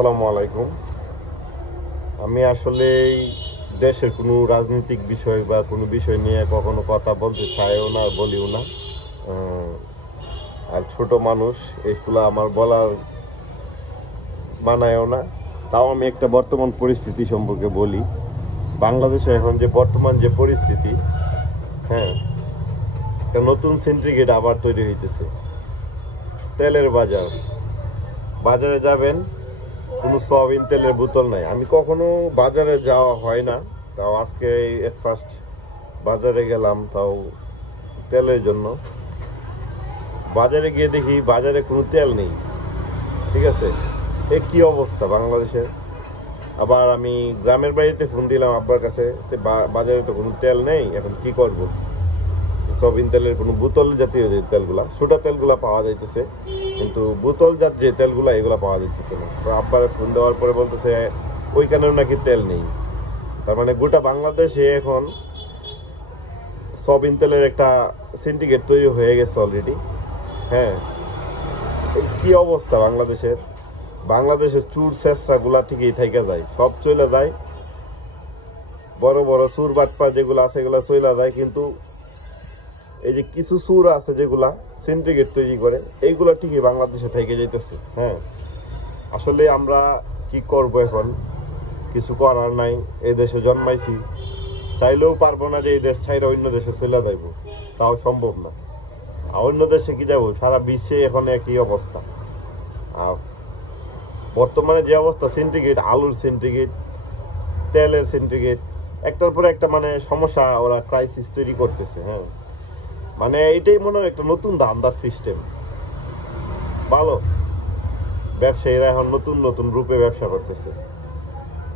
আসসালামু আলাইকুম। আমি আসলে দেশের কোনো রাজনৈতিক বিষয় বা কোনো বিষয় নিয়ে কখনো কথা বলতে চাইও না, বলিও না। আর ছোট মানুষ, এগুলো আমার বলার মানায়ও না। তাও আমি একটা বর্তমান পরিস্থিতি সম্পর্কে বলি। বাংলাদেশে এখন যে বর্তমান যে পরিস্থিতি, হ্যাঁ, একটা নতুন সিন্ডিকেট আবার তৈরি হইতেছে। তেলের বাজারে যাবেন, কোনো সয়াবিন তেলের বোতল নাই। আমি কখনো বাজারে যাওয়া হয় না, তাও আজকে এট ফার্স্ট বাজারে গেলাম, তাও তেলের জন্য। বাজারে গিয়ে দেখি বাজারে কোনো তেল নেই। ঠিক আছে, এ কি অবস্থা বাংলাদেশের। আবার আমি গ্রামের বাড়িতে ফোন দিলাম আব্বার কাছে, বাজারে তো কোনো তেল নেই, এখন কি করব। সয়াবিন তেলের কোনো বোতল জাতীয় যে তেলগুলা, সোডা তেলগুলা পাওয়া যাইতেছে, কিন্তু বোতল জাত যে তেলগুলা এগুলা পাওয়া যাইতেছে না। তো আব্বার ফোন দেওয়ার পরে বলতেছে ওইখানেও নাকি তেল নেই। তার মানে গোটা বাংলাদেশে এখন সয়াবিন তেলের একটা সিন্ডিকেট তৈরি হয়ে গেছে অলরেডি। হ্যাঁ, কি অবস্থা বাংলাদেশের চুর চেষ্টা গুলা ঠিকই থাইকা যায়, সব চলে যায়। বড় বড় চুর বাটপা যেগুলো আছে এগুলা চলে যায়, কিন্তু এই যে কিছু চুর আছে যেগুলা সিন্ডিকেট তৈরি করে, এইগুলা ঠিকই বাংলাদেশে থেকে যাইতেছে। হ্যাঁ, আসলে আমরা কি করব এখন, কিছু করার নাই। এই দেশে জন্মাইছি, চাইলেও পারবো না যে এই দেশ ছাইরা অন্য দেশে চলে যাইব, তাও সম্ভব না। আর অন্য দেশে কি যাবো, সারা বিশ্বে এখন একই অবস্থা। আর বর্তমানে যে অবস্থা, সিন্ডিকেট, আলুর সিন্ডিকেট, তেলের সিন্ডিকেট, একটার পরে একটা মানে সমস্যা, ওরা ক্রাইসিস তৈরি করতেছে। হ্যাঁ, মানে এটাই মনে হয় একটা নতুন ধান্দার সিস্টেম। ভালো ব্যবসায়ীরা এখন নতুন নতুন রূপে ব্যবসা করতেছে,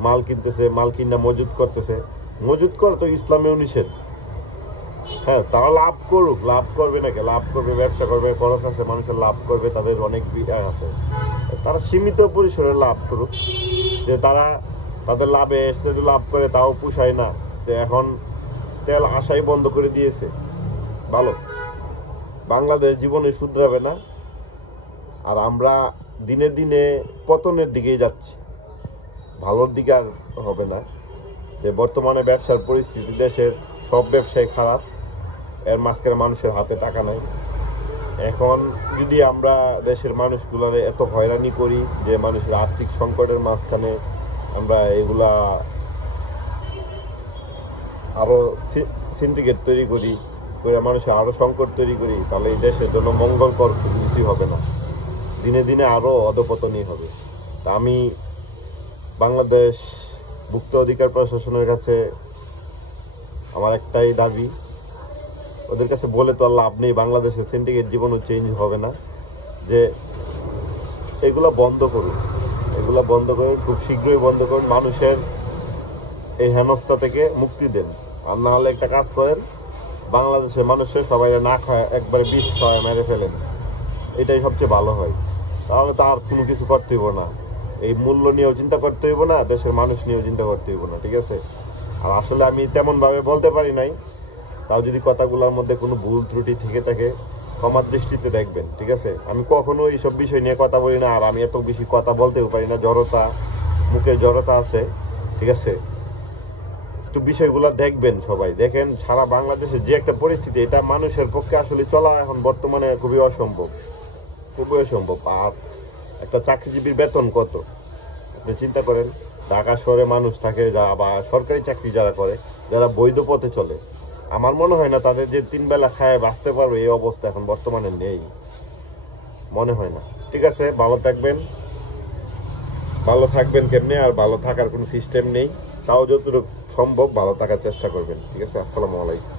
মাল কিনতেছে, মাল কিনা মজুত করতেছে। মজুত করা তো ইসলামেও নিষেধ। হ্যাঁ, তারা লাভ করুক, লাভ করবে নাকি, লাভ করবে, ব্যবসা করবে, খরচ আছে, মানুষের লাভ করবে, তাদের অনেক বিষয় আছে। তারা সীমিত পরিসরে লাভ করুক, যে তারা তাদের লাভে যদি লাভ করে তাও পুষায় না। যে এখন তেল আসাই বন্ধ করে দিয়েছে। ভালো, বাংলাদেশ জীবনে শুধরাবে না, আর আমরা দিনে দিনে পতনের দিকেই যাচ্ছি, ভালোর দিকে আর হবে না। যে বর্তমানে ব্যবসার পরিস্থিতি, দেশের সব ব্যবসায় খারাপ, এর মাঝখানে মানুষের হাতে টাকা নাই। এখন যদি আমরা দেশের মানুষগুলারে এত হয়রানি করি, যে মানুষের আর্থিক সংকটের মাঝখানে আমরা এগুলা আরো সিন্ডিকেট তৈরি করি, মানুষের আরো সংকট তৈরি করি, তাহলে এই দেশের জন্য মঙ্গলকর কিছুই হবে না, দিনে দিনে আরো অধপতনই হবে। তা আমি বাংলাদেশ ভুক্ত অধিকার প্রশাসনের কাছে আমার একটাই দাবি, ওদের কাছে বলে তো আর লাভ নেই, বাংলাদেশের সিন্ডিকেট জীবনও চেঞ্জ হবে না। যে এগুলা বন্ধ করুন, খুব শীঘ্রই বন্ধ করুন, মানুষের এই হেনস্থা থেকে মুক্তি দেন। আর না হলে একটা কাজ করেন, বাংলাদেশের মানুষের সবাই না খায়, একবারে বিষ খাওয়ায় মেরে ফেলেন, এটাই সবচেয়ে ভালো হয়। তাহলে তো আর কোনো কিছু করতে হইব না, এই মূল্য নিয়েও চিন্তা করতে হইব না, দেশের মানুষ নিয়েও চিন্তা করতে হইব না। ঠিক আছে, আর আসলে আমি তেমন ভাবে বলতে পারি নাই, তাও যদি কথাগুলোর মধ্যে কোনো ভুল ত্রুটি থেকে থাকে ক্ষমার দৃষ্টিতে দেখবেন। ঠিক আছে, আমি কখনো এইসব বিষয় নিয়ে কথা বলি না, আর আমি এত বেশি কথা বলতেও পারি না, মুখে জড়তা আছে। ঠিক আছে, একটু বিষয়গুলো দেখবেন, সবাই দেখেন। সারা বাংলাদেশে যে একটা পরিস্থিতি, এটা মানুষের পক্ষে আসলে চলা এখন বর্তমানে খুবই অসম্ভব। আর একটা চাকরিজীবীর বেতন কত আপনি চিন্তা করেন। ঢাকা শহরে মানুষ থাকে বা সরকারি চাকরি যারা করে, যারা বৈধ পথে চলে, আমার মনে হয় না তাদের যে 3 বেলা খায় বাঁচতে পারবে, এই অবস্থা এখন বর্তমানে নেই, মনে হয় না। ঠিক আছে, ভালো থাকবেন কেমনে, আর ভালো থাকার কোনো সিস্টেম নেই, তাও যতটুকু সম্ভব ভালো থাকার চেষ্টা করবেন। ঠিক আছে, আসসালামু আলাইকুম।